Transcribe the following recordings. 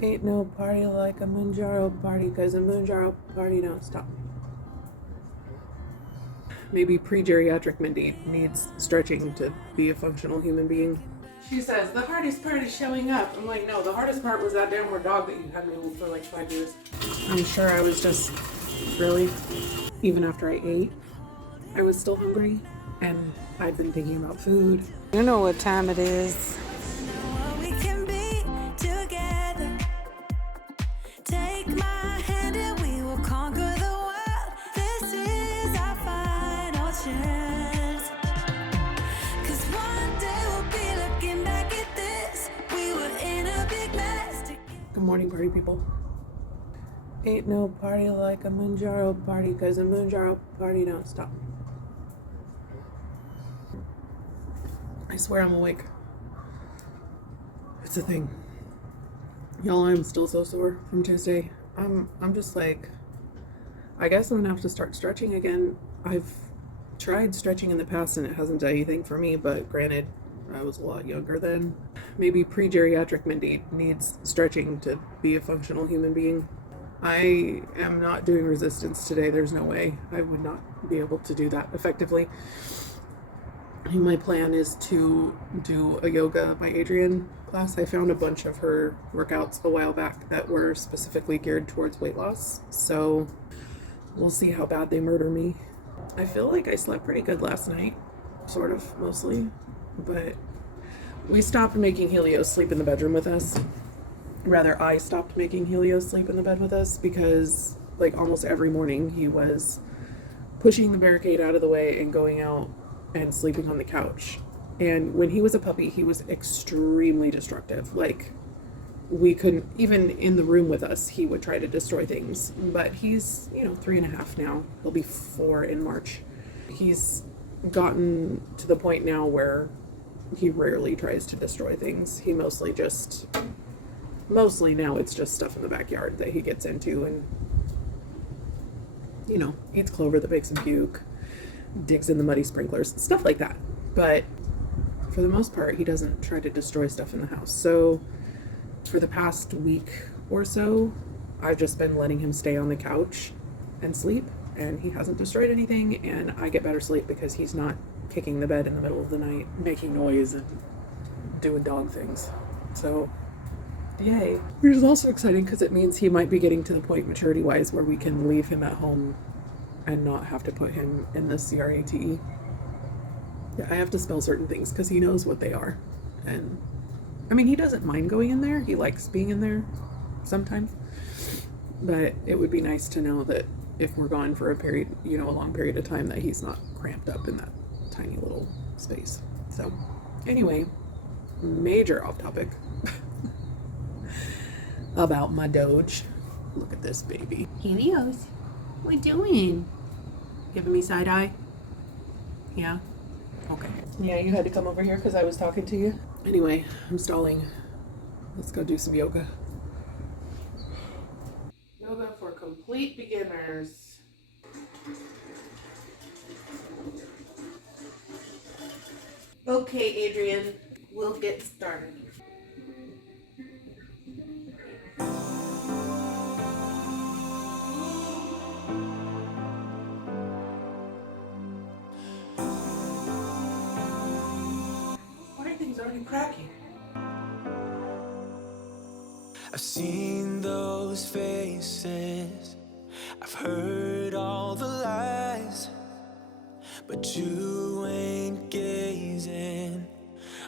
Ain't no party like a Mounjaro party, cause a Mounjaro party don't stop. Maybe pre-geriatric Mindy needs stretching to be a functional human being. She says, the hardest part is showing up. I'm like, no, the hardest part was that downward dog that you had me hold for like 5 years. I'm sure I was just really, even after I ate, I was still hungry and I'd been thinking about food. You know what time it is. Good morning, party people. Ain't no party like a Mounjaro party, cause a Mounjaro party don't stop. I swear I'm awake. It's a thing. Y'all, I'm still so sore from Tuesday. I'm just like, I guess I'm gonna have to start stretching again. I've tried stretching in the past and it hasn't done anything for me, but granted, I was a lot younger then. Maybe pre-geriatric Mindy needs stretching to be a functional human being. I am not doing resistance today. There's no way I would not be able to do that effectively. My plan is to do a yoga by Adriene class. I found a bunch of her workouts a while back that were specifically geared towards weight loss. So we'll see how bad they murder me. I feel like I slept pretty good last night, sort of, mostly. But we stopped making Helios sleep in the bedroom with us. Rather, I stopped making Helios sleep in the bed with us because, like, almost every morning he was pushing the barricade out of the way and going out and sleeping on the couch. And when he was a puppy, he was extremely destructive. Like, we couldn't, even in the room with us, he would try to destroy things. But he's, 3.5 now. He'll be 4 in March. He's gotten to the point now where he rarely tries to destroy things. He mostly now it's just stuff in the backyard that he gets into and, eats clover that makes him puke, digs in the muddy sprinklers, stuff like that. But for the most part, he doesn't try to destroy stuff in the house. So for the past week or so, I've just been letting him stay on the couch and sleep, and he hasn't destroyed anything, and I get better sleep because he's not kicking the bed in the middle of the night, making noise and doing dog things. So yay. Which is also exciting because it means he might be getting to the point maturity-wise where we can leave him at home and not have to put him in the CRATE. Yeah, I have to spell certain things because he knows what they are. And, he doesn't mind going in there. He likes being in there sometimes. But it would be nice to know that if we're gone for a period, a long period of time, that he's not cramped up in that tiny little space. So, anyway, major off topic. About my Doge. Look at this baby. Helios, what you doing? Giving me side eye? Yeah? Okay. Yeah, you had to come over here because I was talking to you. Anyway, I'm stalling. Let's go do some yoga. Yoga for complete beginners. Okay, Adriene, we'll get started. Already cracking. I've seen those faces, I've heard all the lies, but you ain't gazing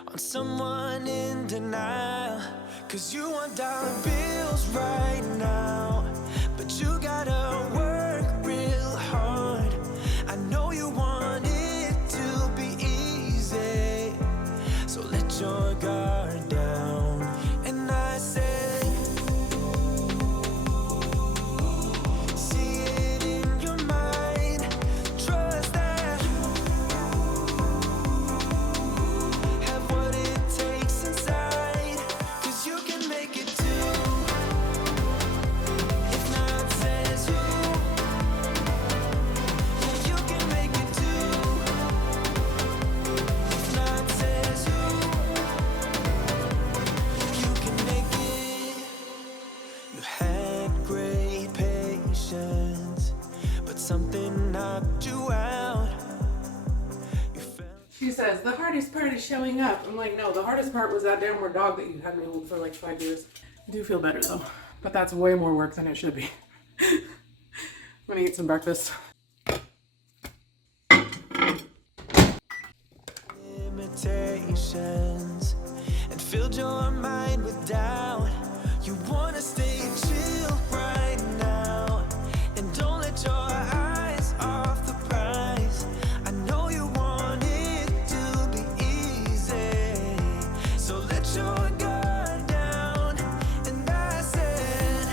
on someone in denial. Cause you want dollar bills right now, but you gotta work real hard. I know you want it to be easy, so let your guard down. And I say, see it in your mind, trust that have what it takes inside, cause you can make it too. If not says who, yeah, you can make it too. If not says who, You had great patience, but something knocked you out. You felt She says, the hardest part is showing up. I'm like, no, the hardest part was that downward dog that you had me hold for like 5 years. I do feel better though, but that's way more work than it should be. I'm gonna eat some breakfast. limitations and filled your mind with doubt. You wanna stay chill right now and don't let your eyes off the prize. I know you want it to be easy, so let your guard down. And I said,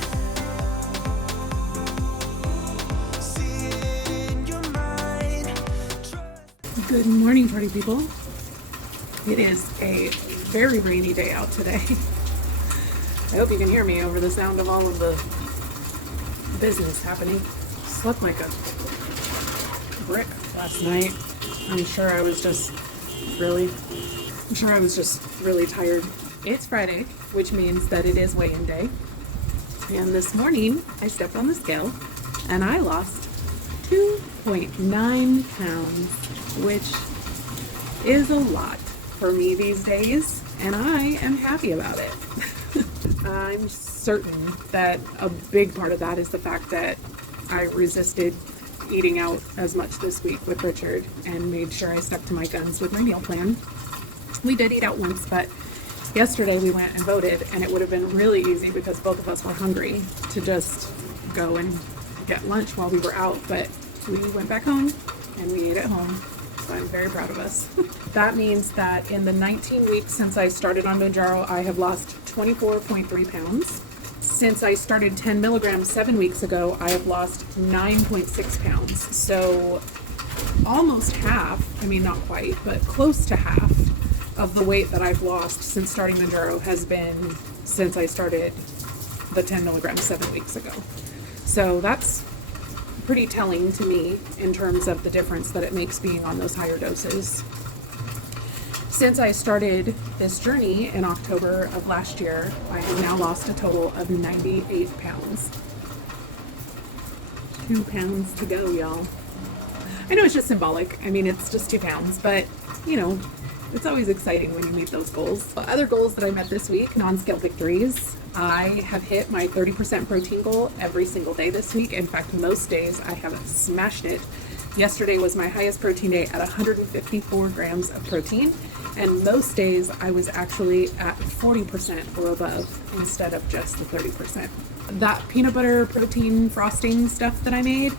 see it in your mind. Trust. Good morning, party people. It is a very rainy day out today. I hope you can hear me over the sound of all of the business happening. Slept like a brick last night. I'm sure I was just really tired. It's Friday, which means that it is weigh-in day. And this morning I stepped on the scale and I lost 2.9 pounds, which is a lot for me these days, and I am happy about it. I'm certain that a big part of that is the fact that I resisted eating out as much this week with Richard and made sure I stuck to my guns with my meal plan. We did eat out once, but yesterday we went and voted, and it would have been really easy because both of us were hungry to just go and get lunch while we were out, but we went back home and we ate at home. So I'm very proud of us. That means that in the 19 weeks since I started on Mounjaro, I have lost 24.3 pounds. Since I started 10 milligrams 7 weeks ago, I have lost 9.6 pounds. So almost half, I mean not quite, but close to half of the weight that I've lost since starting Mounjaro has been since I started the 10 milligrams 7 weeks ago. So that's pretty telling to me in terms of the difference that it makes being on those higher doses. Since I started this journey in October of last year, I have now lost a total of 98 pounds. 2 pounds to go, y'all. I know it's just symbolic. I mean, it's just 2 pounds, but you know, it's always exciting when you meet those goals. Other goals that I met this week, non-scale victories. I have hit my 30% protein goal every single day this week. In fact, most days I have smashed it. Yesterday was my highest protein day at 154 grams of protein. And most days I was actually at 40% or above instead of just the 30%. That peanut butter protein frosting stuff that I made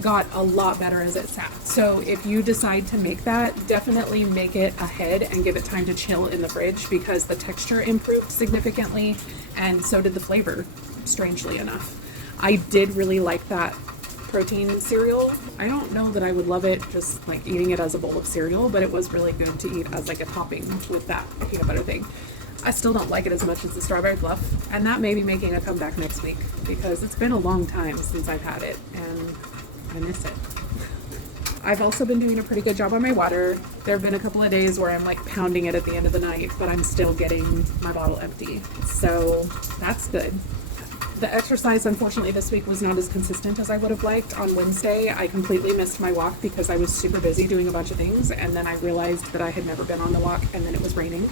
got a lot better as it sat. So if you decide to make that, definitely make it ahead and give it time to chill in the fridge because the texture improved significantly and so did the flavor, strangely enough. I did really like that protein cereal. I don't know that I would love it just like eating it as a bowl of cereal, but it was really good to eat as like a topping with that peanut butter thing. I still don't like it as much as the strawberry fluff, and that may be making a comeback next week because it's been a long time since I've had it and I miss it. I've also been doing a pretty good job on my water. There have been a couple of days where I'm like pounding it at the end of the night, but I'm still getting my bottle empty. So that's good. The exercise, unfortunately, this week was not as consistent as I would have liked. On Wednesday, I completely missed my walk because I was super busy doing a bunch of things, and then I realized that I had never been on the walk, and then it was raining.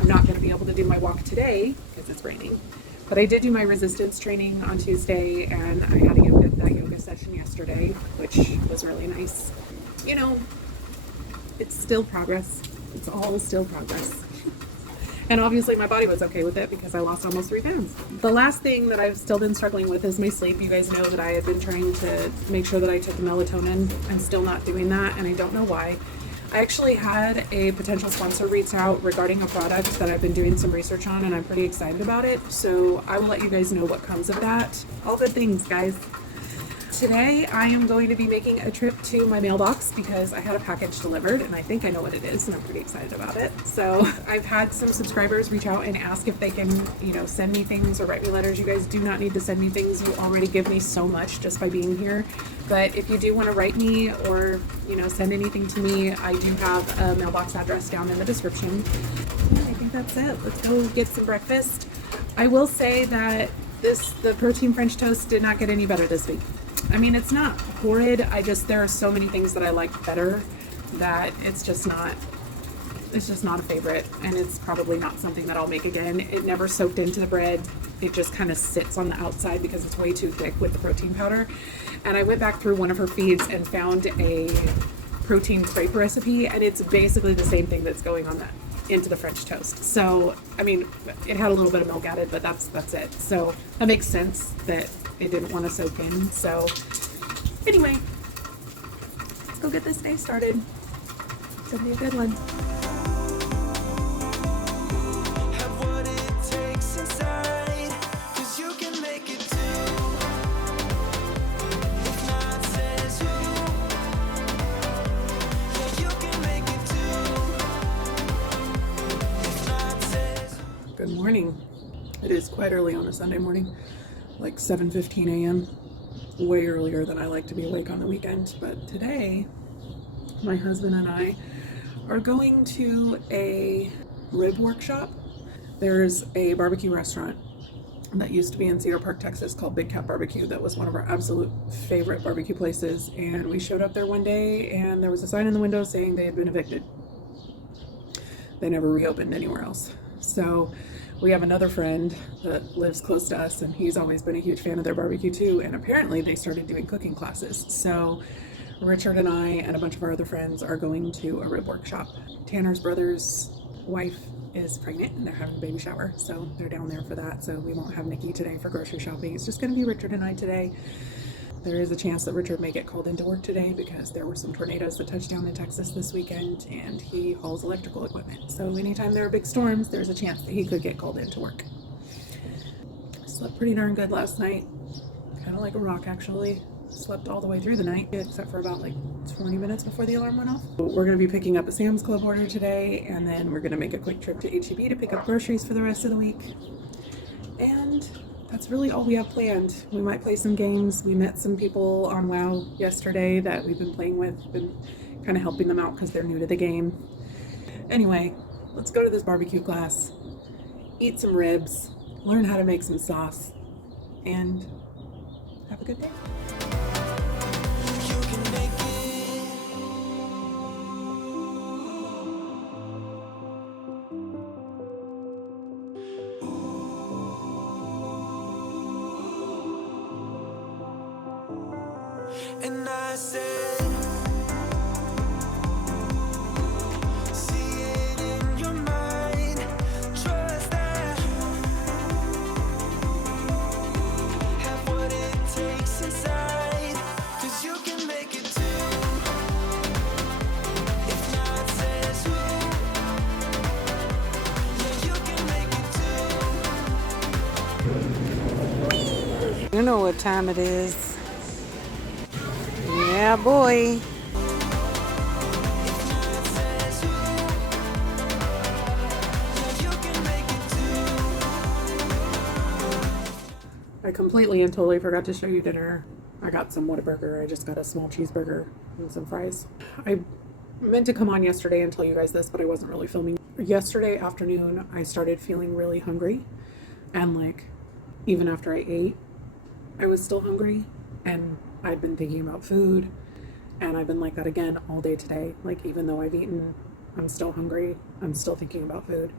I'm not going to be able to do my walk today because it's raining. But I did do my resistance training on Tuesday, and I had that yoga session yesterday, which was really nice. You know, it's still progress. It's all still progress. And obviously my body was okay with it because I lost almost 3 pounds. The last thing that I've still been struggling with is my sleep. You guys know that I had been trying to make sure that I took melatonin. I'm still not doing that, and I don't know why. I actually had a potential sponsor reach out regarding a product that I've been doing some research on, and I'm pretty excited about it. So I will let you guys know what comes of that. All good things, guys. Today I am going to be making a trip to my mailbox because I had a package delivered and I think I know what it is and I'm pretty excited about it. So I've had some subscribers reach out and ask if they can, you know, send me things or write me letters. You guys do not need to send me things. You already give me so much just by being here. But if you do want to write me or, you know, send anything to me, I do have a mailbox address down in the description. Yeah, I think that's it. Let's go get some breakfast. I will say that The protein French toast did not get any better this week. I mean, it's not horrid. There are so many things that I like better that it's just not a favorite, and it's probably not something that I'll make again. It never soaked into the bread. It just kind of sits on the outside because it's way too thick with the protein powder. And I went back through one of her feeds and found a protein crepe recipe, and it's basically the same thing that's going on into the French toast. So, I mean, it had a little bit of milk added, but that's it. So that makes sense that it didn't want to soak in. So anyway, let's go get this day started. It's gonna be a good one. Have what it takes inside, 'cause you can make it too. If not, says who? Yeah, you can make it too. If not, says who? Good morning. It is quite early on a Sunday morning, like 7:15 a.m. Way earlier than I like to be awake on the weekend. But today, my husband and I are going to a rib workshop. There's a barbecue restaurant that used to be in Cedar Park, Texas called Big Cat Barbecue. That was one of our absolute favorite barbecue places. And we showed up there one day and there was a sign in the window saying they had been evicted. They never reopened anywhere else. So we have another friend that lives close to us, and he's always been a huge fan of their barbecue too. And apparently they started doing cooking classes. So Richard and I and a bunch of our other friends are going to a rib workshop. Tanner's brother's wife is pregnant and they're having a baby shower, so they're down there for that. So we won't have Nikki today for grocery shopping. It's just going to be Richard and I today. There is a chance that Richard may get called into work today because there were some tornadoes that touched down in Texas this weekend, and he hauls electrical equipment. So anytime there are big storms, there's a chance that he could get called into work. I slept pretty darn good last night. Kind of like a rock, actually. Slept all the way through the night, except for about like 20 minutes before the alarm went off. We're going to be picking up a Sam's Club order today, and then we're going to make a quick trip to H-E-B to pick up groceries for the rest of the week. And that's really all we have planned. We might play some games. We met some people on WoW yesterday that we've been playing with, been kind of helping them out because they're new to the game. Anyway, let's go to this barbecue class, eat some ribs, learn how to make some sauce, and have a good day. You can make it. And I said, see it in your mind, trust that. Have what it takes inside, 'cause you can make it too. If not, says who? Yeah, you can make it too. You know what time it is. Yeah, boy. I completely and totally forgot to show you dinner. I got some Whataburger. I just got a small cheeseburger and some fries. I meant to come on yesterday and tell you guys this, but I wasn't really filming. Yesterday afternoon, I started feeling really hungry. And like, even after I ate, I was still hungry. And I've been thinking about food. And I've been like that again all day today. Like, even though I've eaten, I'm still hungry. I'm still thinking about food.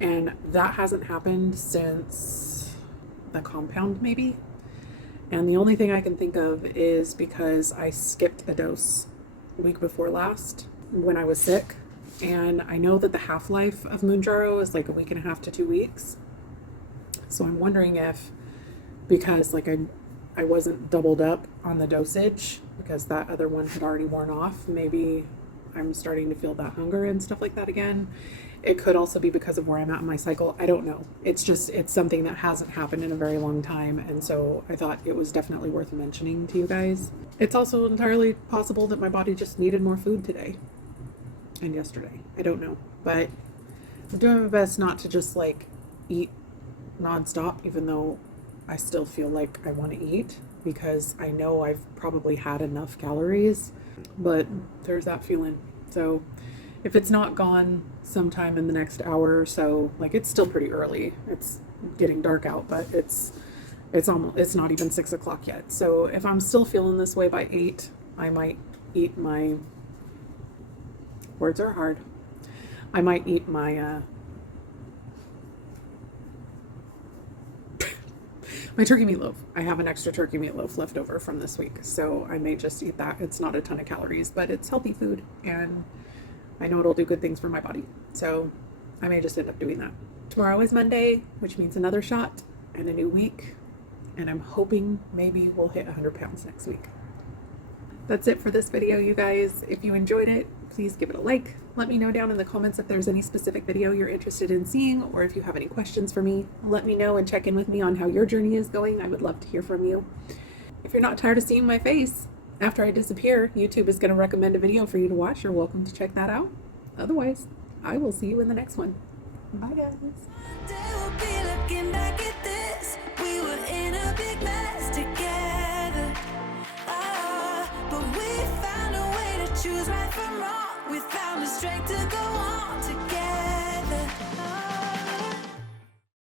And that hasn't happened since the compound, maybe. And the only thing I can think of is because I skipped a dose week before last when I was sick. And I know that the half-life of Mounjaro is like a week and a half to 2 weeks. So I'm wondering if, because like I wasn't doubled up on the dosage because that other one had already worn off, maybe I'm starting to feel that hunger and stuff like that again. It could also be because of where I'm at in my cycle. I don't know. It's something that hasn't happened in a very long time. And so I thought it was definitely worth mentioning to you guys. It's also entirely possible that my body just needed more food today and yesterday. I don't know. But I'm doing my best not to just like eat nonstop, even though I still feel like I want to eat because I know I've probably had enough calories, but there's that feeling. So if it's not gone sometime in the next hour or so, like it's still pretty early. It's getting dark out, but it's It's not even 6 o'clock yet. So if I'm still feeling this way by 8, I might eat my, words are hard. I might eat my, my turkey meatloaf. I have an extra turkey meatloaf left over from this week, so I may just eat that. It's not a ton of calories, but it's healthy food, and I know it'll do good things for my body. So I may just end up doing that. Tomorrow is Monday, which means another shot and a new week, and I'm hoping maybe we'll hit 100 pounds next week. That's it for this video, you guys. If you enjoyed it, please give it a like. Let me know down in the comments if there's any specific video you're interested in seeing, or if you have any questions for me. Let me know and check in with me on how your journey is going. I would love to hear from you. If you're not tired of seeing my face after I disappear, YouTube is going to recommend a video for you to watch. You're welcome to check that out. Otherwise, I will see you in the next one. Bye, guys. We'll be looking back at this. We were in a big mess together. But we found a way to choose right from wrong. We found the strength to go on.